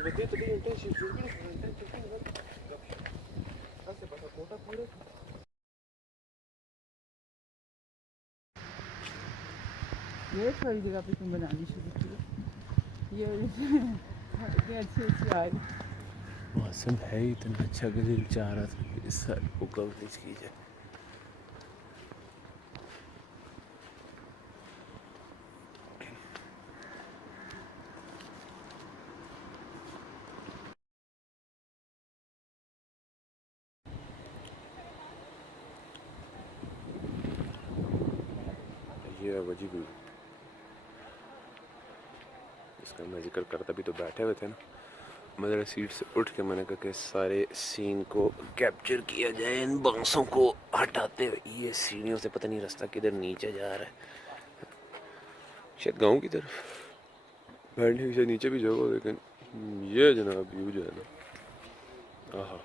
ये थोड़ी जगह पे तुम बनानी शुरू की ये इतनी अच्छी अच्छी आ रही। मौसम है ही इतना अच्छा कि दिल चाह रहा था कि इस साल को कवरेज की जाए। ये वजी भी इसका मैं जिक्र करता भी तो बैठे हुए थे ना, मैं सीट से उठ के मैंने कहा कि सारे सीन को कैप्चर किया जाए इन बांसों को हटाते हुए। ये सीढ़ियों से पता नहीं रास्ता किधर नीचे जा रहा है, शायद गांव की तरफ बैठने से नीचे भी जगह, लेकिन ये जनाब व्यू जो है ना, आहा।